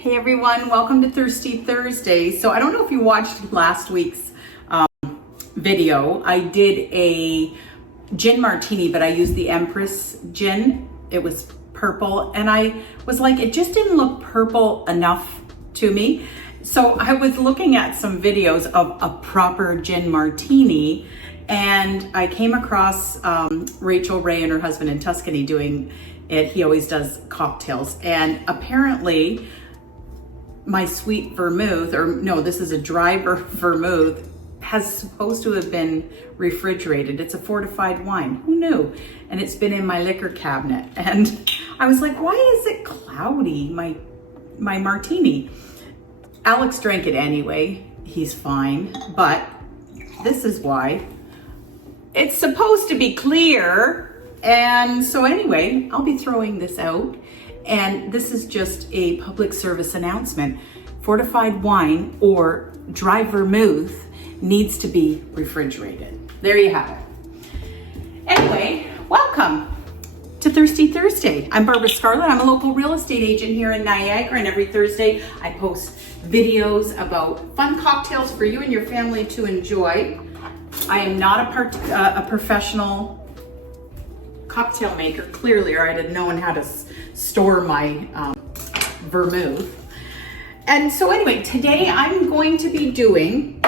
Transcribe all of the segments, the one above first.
Hey everyone, welcome to Thirsty Thursday. So I don't know if you watched last week's video. I did a gin martini, but I used the Empress gin. It was purple and I was like, it just didn't look purple enough to me. So I was looking at some videos of a proper gin martini and I came across Rachel Ray and her husband in Tuscany doing it. He always does cocktails, and apparently my sweet vermouth, or no, this is a dry vermouth, has supposed to have been refrigerated. It's a fortified wine. Who knew? And it's been in my liquor cabinet. And I was like, why is it cloudy, my martini? Alex drank it anyway. He's fine. But this is why. It's supposed to be clear. And so anyway, I'll be throwing this out. And this is just a public service announcement. Fortified wine or dry vermouth needs to be refrigerated. There you have it. Anyway, welcome to Thirsty Thursday. I'm Barbara Scarlett. I'm a local real estate agent here in Niagara, and every Thursday I post videos about fun cocktails for you and your family to enjoy. I am not a professional cocktail maker, clearly, or I'd have known how to store my vermouth. And so anyway, today I'm going to be doing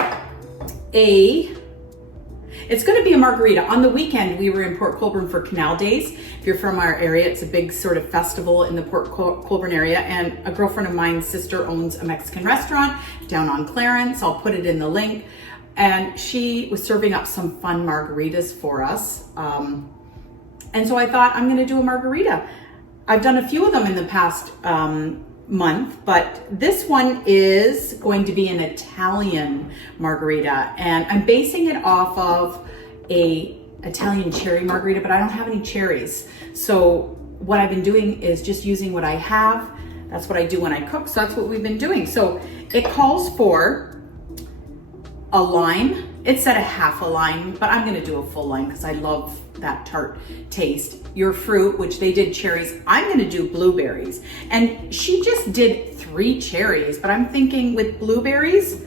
it's going to be a margarita. On the weekend, we were in Port Colborne for Canal Days. If you're from our area, it's a big sort of festival in the Port Colborne area. And a girlfriend of mine's sister owns a Mexican restaurant down on Clarence. I'll put it in the link. And she was serving up some fun margaritas for us. And so I thought, I'm going to do a margarita. I've done a few of them in the past month, but this one is going to be an Italian margarita, and I'm basing it off of a Italian cherry margarita, but I don't have any cherries. So what I've been doing is just using what I have. That's what I do when I cook, so that's what we've been doing. So it calls for a lime. It said a half a lime, but I'm gonna do a full lime because I love that tart taste. Your fruit, which they did cherries. I'm gonna do blueberries. And she just did 3 cherries, but I'm thinking with blueberries,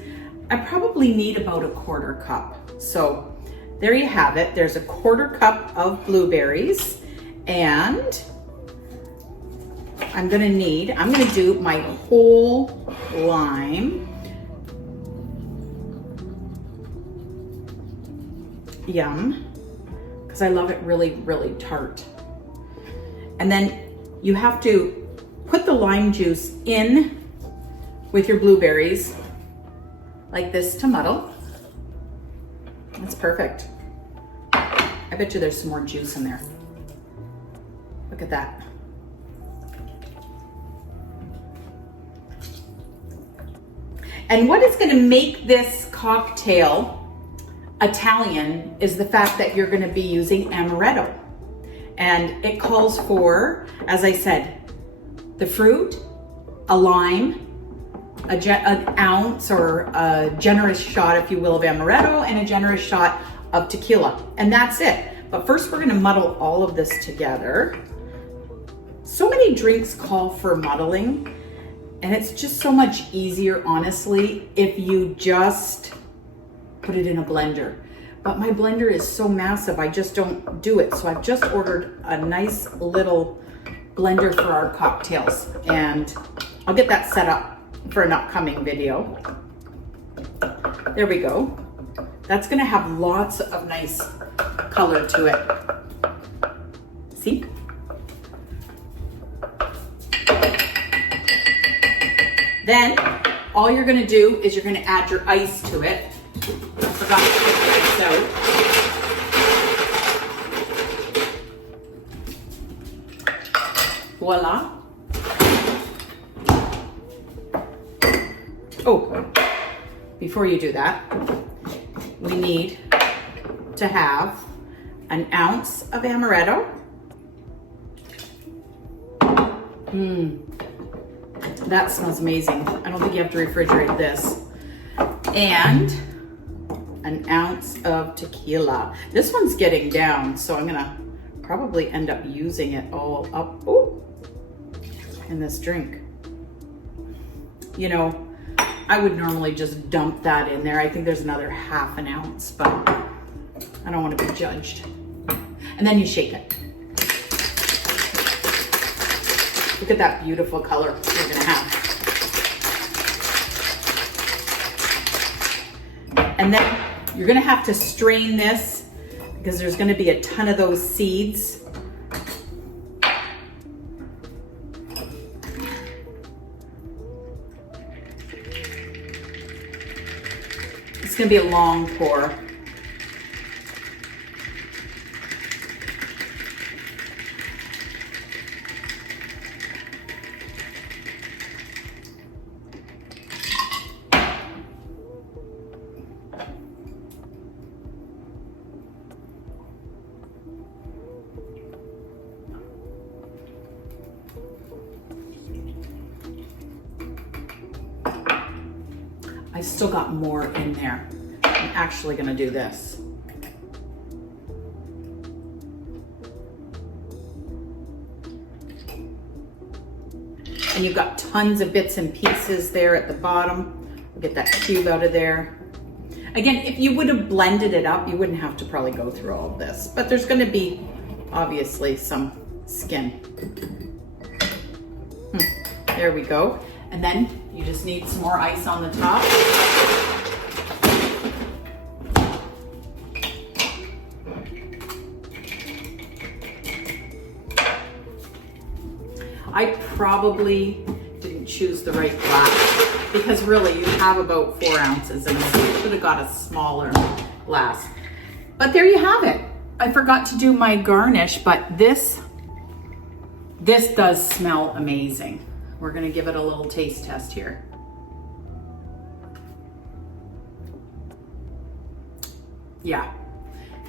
I probably need about a 1/4 cup. So there you have it. There's a 1/4 cup of blueberries, and I'm gonna do my whole lime. Yum, because I love it really, really tart. And then you have to put the lime juice in with your blueberries like this to muddle. That's perfect. I bet you there's some more juice in there. Look at that. And what is going to make this cocktail Italian is the fact that you're going to be using Amaretto. And it calls for, as I said, the fruit, a lime, an ounce or a generous shot, if you will, of Amaretto, and a generous shot of tequila. And that's it. But first we're going to muddle all of this together. So many drinks call for muddling, and it's just so much easier, honestly, if you just put it in a blender. But my blender is so massive, I just don't do it. So I've just ordered a nice little blender for our cocktails, and I'll get that set up for an upcoming video. There we go. That's gonna have lots of nice color to it. See? Then all you're gonna do is you're gonna add your ice to it. I forgot to put the ice out. Voila. Oh, before you do that, we need to have an ounce of Amaretto. That smells amazing. I don't think you have to refrigerate this. And an ounce of tequila. This one's getting down, so I'm gonna probably end up using it all up in this drink. you know, I would normally just dump that in there. I think there's another half an ounce, but I don't want to be judged. And then you shake it. Look at that beautiful color we're gonna have. And then you're gonna have to strain this because there's gonna be a ton of those seeds. It's gonna be a long pour. I still got more in there. I'm actually gonna do this. And you've got tons of bits and pieces there at the bottom. We'll get that cube out of there. Again, if you would have blended it up, you wouldn't have to probably go through all of this, but there's gonna be obviously some skin. There we go. And then you just need some more ice on the top. I probably didn't choose the right glass because really you have about 4 ounces and you should have got a smaller glass. But there you have it. I forgot to do my garnish, but this does smell amazing. We're gonna give it a little taste test here. Yeah,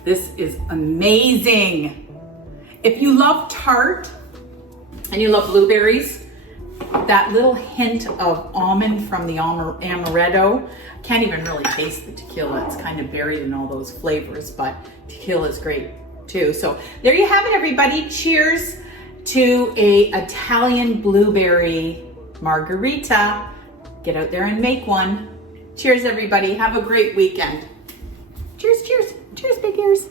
this is amazing. If you love tart and you love blueberries, that little hint of almond from the amaretto, can't even really taste the tequila. It's kind of buried in all those flavors, but tequila is great too. So there you have it, everybody. Cheers to a Italian blueberry margarita. Get out there and make one. Cheers, everybody. Have a great weekend. Cheers, cheers, cheers, big ears.